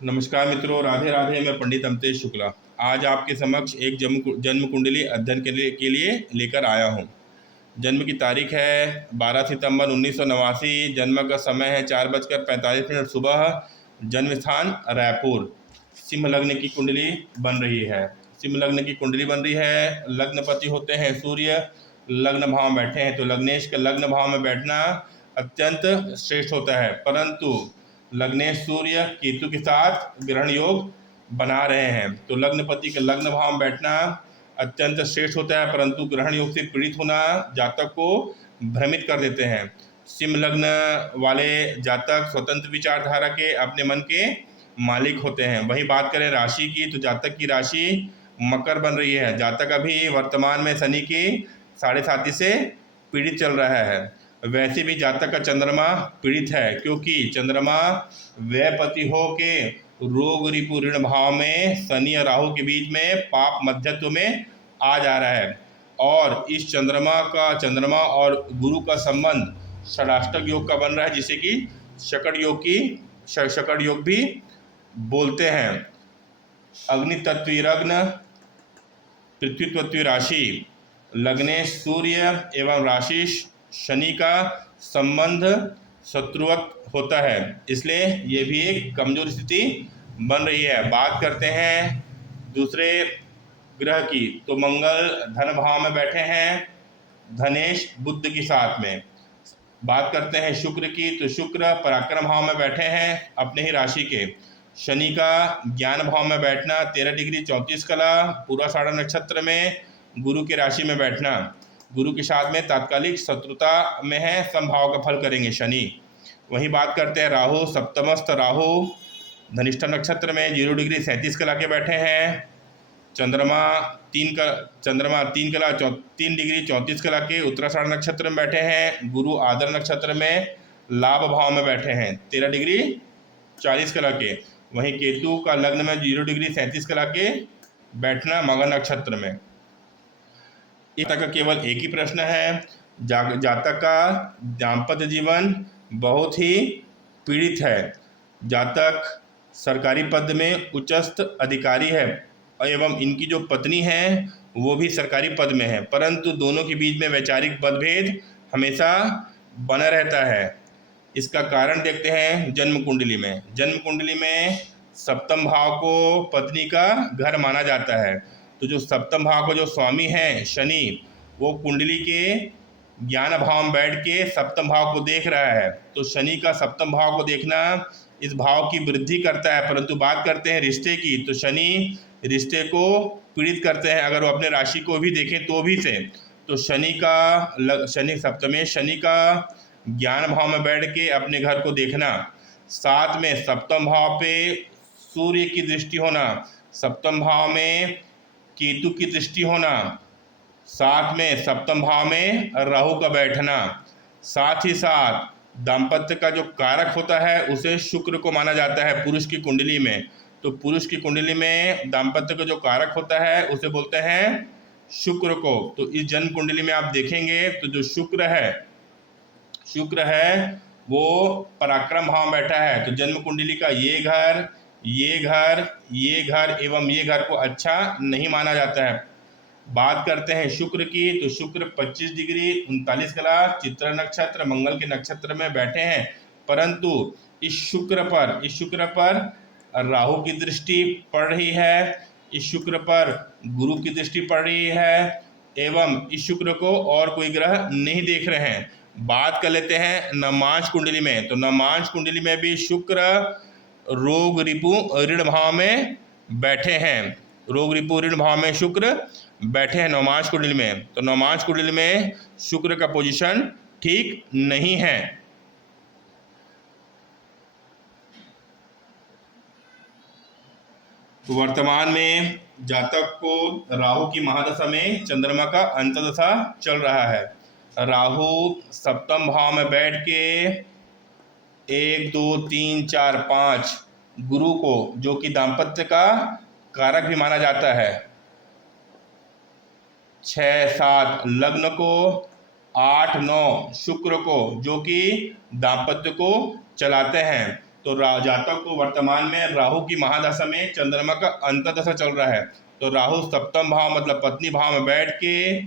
नमस्कार मित्रों, राधे राधे। मैं पंडित अमतेश शुक्ला आज आपके समक्ष एक जन्म कुंडली अध्ययन के लिए लेकर आया हूँ। जन्म की तारीख है 12 सितंबर 1989। जन्म का समय है 4:45 सुबह। जन्म स्थान रायपुर। सिंह लग्न की कुंडली बन रही है। सिंह लग्न की कुंडली बन रही है। लग्नपति होते हैं सूर्य। लग्न भाव में बैठे हैं तो लग्नेश का लग्न भाव में बैठना अत्यंत श्रेष्ठ होता है, परंतु लग्नेश सूर्य केतु के साथ ग्रहण योग बना रहे हैं तो लग्नपति के लग्न भाव में बैठना अत्यंत श्रेष्ठ होता है, परंतु ग्रहण योग से पीड़ित होना जातक को भ्रमित कर देते हैं। सिंह लग्न वाले जातक स्वतंत्र विचारधारा के अपने मन के मालिक होते हैं। वहीं बात करें राशि की तो जातक की राशि मकर बन रही है। जातक अभी वर्तमान में शनि की 7.5 से पीड़ित चल रहा है। वैसे भी जातक का चंद्रमा पीड़ित है, क्योंकि चंद्रमा व्ययपति हो के रोग रिपु ऋण भाव में शनि और राहु के बीच में पाप मध्यत्व में आ जा रहा है। और इस चंद्रमा और गुरु का संबंध षडाष्टक योग का बन रहा है, जिसे कि शकट योग भी बोलते हैं। अग्नि तत्व लग्न, पृथ्वी तत्व राशि, लग्नेश सूर्य एवं राशि शनि का संबंध शत्रुवत होता है, इसलिए ये भी एक कमजोर स्थिति बन रही है। बात करते हैं दूसरे ग्रह की तो मंगल धन भाव में बैठे हैं धनेश बुध के साथ में। बात करते हैं शुक्र की तो शुक्र पराक्रम भाव में बैठे हैं अपने ही राशि के। शनि का ज्ञान भाव में बैठना 13 डिग्री 34 कला पूर्वाषाढ़ा नक्षत्र में गुरु की राशि में बैठना। गुरु के साथ में तात्कालिक शत्रुता में है, समभाव का फल करेंगे शनि। वहीं बात करते हैं राहु, सप्तमस्थ राहु धनिष्ठा नक्षत्र में 0 डिग्री 37 कला के बैठे हैं। चंद्रमा 3 डिग्री 34 कला के उत्तराषाढ़ नक्षत्र में बैठे हैं। गुरु आदर नक्षत्र में लाभ भाव में बैठे हैं 13 डिग्री 40 कला के। वहीं केतु का लग्न में 0 डिग्री 37 कला के बैठना मगर नक्षत्र में। जातक का केवल एक ही प्रश्न है, जातक का दाम्पत्य जीवन बहुत ही पीड़ित है। जातक सरकारी पद में उच्चस्थ अधिकारी है एवं इनकी जो पत्नी है वो भी सरकारी पद में है, परंतु दोनों के बीच में वैचारिक मतभेद हमेशा बना रहता है। इसका कारण देखते हैं जन्म कुंडली में। जन्म कुंडली में सप्तम भाव को पत्नी का घर माना जाता है, तो जो सप्तम भाव को जो स्वामी है शनि, वो कुंडली के ज्ञान भाव में बैठ के सप्तम भाव को देख रहा है। तो शनि का सप्तम भाव को देखना इस भाव की वृद्धि करता है। परंतु बात करते हैं रिश्ते की तो शनि रिश्ते को पीड़ित करते हैं। अगर वो अपने राशि को भी देखें तो भी से तो शनि सप्तमे शनि का ज्ञान भाव में बैठ के अपने घर को देखना, साथ में सप्तम भाव पे सूर्य की दृष्टि होना, सप्तम भाव में केतु की दृष्टि होना, साथ में सप्तम भाव में राहु का बैठना, साथ ही साथ दाम्पत्य का जो कारक होता है उसे शुक्र को माना जाता है पुरुष की कुंडली में। तो पुरुष की कुंडली में दाम्पत्य का जो कारक होता है उसे बोलते हैं शुक्र को। तो इस जन्म कुंडली में आप देखेंगे तो जो शुक्र है वो पराक्रम भाव में बैठा है। तो जन्म कुंडली का ये घर एवं ये घर को अच्छा नहीं माना जाता है। बात करते हैं शुक्र की तो शुक्र 25 डिग्री 39 कला चित्रा नक्षत्र मंगल के नक्षत्र में बैठे हैं, परंतु इस शुक्र पर राहु की दृष्टि पड़ रही है, इस शुक्र पर गुरु की दृष्टि पड़ रही है एवं इस शुक्र को और कोई ग्रह नहीं देख रहे हैं। बात कर लेते हैं नवमांश कुंडली में तो नवमांश कुंडली में भी शुक्र रोग रिपु ऋण भाव में बैठे हैं। रोग रिपु ऋण भाव में शुक्र बैठे हैं नवमांश कुंडली में। तो नवमांश कुंडली में शुक्र का पोजीशन ठीक नहीं है। तो वर्तमान में जातक को राहु की महादशा में चंद्रमा का अंतर्दशा चल रहा है। राहु सप्तम भाव में बैठ के 1 2 3 4 5 गुरु को, जो कि दाम्पत्य का कारक भी माना जाता है, 6 7 लग्न को, 8 9 शुक्र को, जो कि दाम्पत्य को चलाते हैं, तो जातक को वर्तमान में राहु की महादशा में चंद्रमा का अंतर्दशा चल रहा है। तो राहु सप्तम भाव मतलब पत्नी भाव में बैठ के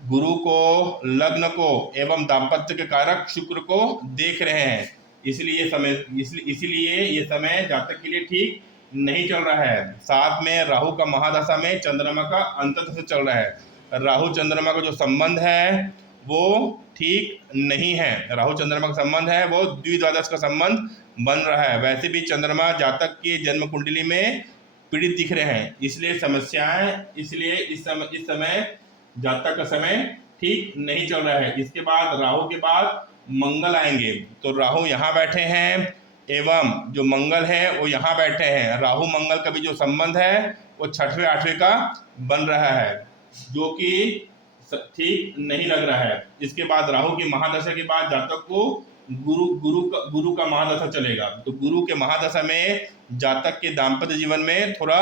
गुरु को, लग्न को एवं दाम्पत्य के कारक शुक्र को देख रहे हैं। इसलिए ये समय जातक के लिए ठीक नहीं चल रहा है। साथ में राहु का महादशा में चंद्रमा का अंतर्दशा चल रहा है। राहु चंद्रमा का जो संबंध है वो ठीक नहीं है। राहु चंद्रमा का संबंध है वो द्विद्वादश का संबंध बन रहा है। वैसे भी चंद्रमा जातक के जन्म कुंडली में पीड़ित दिख रहे हैं, इसलिए समस्याएं, इसलिए इस समय जातक का समय ठीक नहीं चल रहा है। इसके बाद राहु के बाद मंगल आएंगे। तो राहु यहाँ बैठे हैं एवं जो मंगल है वो यहाँ बैठे हैं। राहु मंगल का भी जो संबंध है वो 6वें 8वें का बन रहा है, जो कि ठीक नहीं लग रहा है। इसके बाद राहु की महादशा के बाद जातक को गुरु का महादशा चलेगा। तो गुरु के महादशा में जातक के दाम्पत्य जीवन में थोड़ा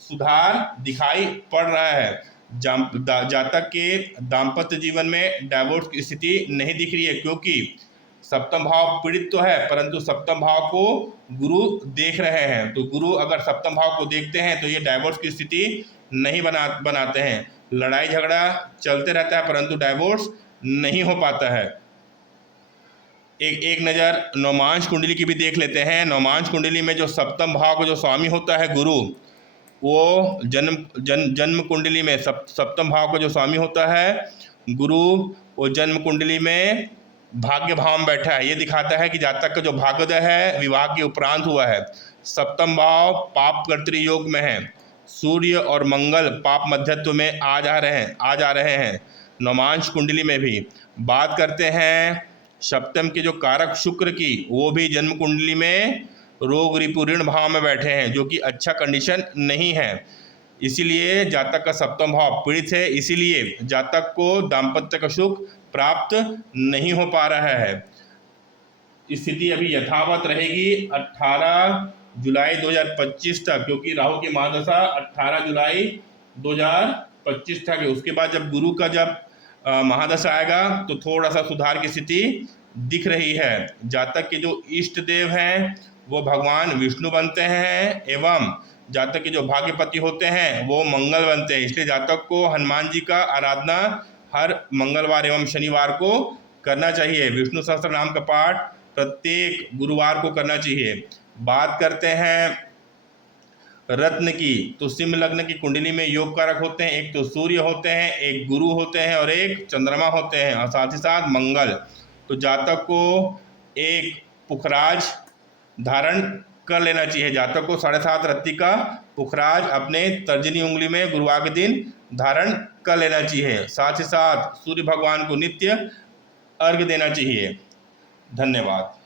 सुधार दिखाई पड़ रहा है। जातक के दाम्पत्य जीवन में डाइवोर्स की स्थिति नहीं दिख रही है, क्योंकि सप्तम भाव पीड़ित तो है परंतु सप्तम भाव को गुरु देख रहे हैं। तो गुरु अगर सप्तम भाव को देखते हैं तो ये डाइवोर्स की स्थिति नहीं बनाते हैं। लड़ाई झगड़ा चलते रहता है परंतु डाइवोर्स नहीं हो पाता है। एक नज़र नवमांश कुंडली की भी देख लेते हैं। नवमांश कुंडली में जो सप्तम भाव का जो स्वामी होता है गुरु, वो जन्म कुंडली में सप्तम भाव का जो स्वामी होता है गुरु, वो जन्म कुंडली में भाग्य भाव में बैठा है। ये दिखाता है कि जातक का जो भाग्योदय है विवाह के उपरांत हुआ है। सप्तम भाव पाप कर्तृ योग में है। सूर्य और मंगल पाप मध्यत्व में आ जा रहे हैं नवमांश कुंडली में भी। बात करते हैं सप्तम के जो कारक शुक्र की, वो भी जन्म कुंडली में रोग रिपु ऋण भाव में बैठे हैं, जो कि अच्छा कंडीशन नहीं है। इसीलिए जातक का सप्तम भाव पीड़ित है। इसीलिए जातक को दाम्पत्य का सुख प्राप्त नहीं हो पा रहा है। स्थिति अभी यथावत रहेगी 18 जुलाई 2025 तक, क्योंकि राहु की महादशा 18 जुलाई 2025 तक है। उसके बाद जब गुरु का महादशा आएगा तो थोड़ा सा सुधार की स्थिति दिख रही है। जातक के जो इष्ट देव हैं वो भगवान विष्णु बनते हैं एवं जातक के जो भाग्यपति होते हैं वो मंगल बनते हैं। इसलिए जातक को हनुमान जी का आराधना हर मंगलवार एवं शनिवार को करना चाहिए। विष्णु सहस्त्र नाम का पाठ प्रत्येक गुरुवार को करना चाहिए। बात करते हैं रत्न की, तो सिंह लग्न की कुंडली में योग कारक होते हैं। एक तो सूर्य होते हैं, एक गुरु होते हैं और एक चंद्रमा होते हैं और साथ ही साथ मंगल। तो जातक को एक पुखराज धारण कर लेना चाहिए। जातक को 7.5 रत्ती का पुखराज अपने तर्जनी उंगली में गुरुवार के दिन धारण कर लेना चाहिए। साथ ही साथ सूर्य भगवान को नित्य अर्घ्य देना चाहिए। धन्यवाद।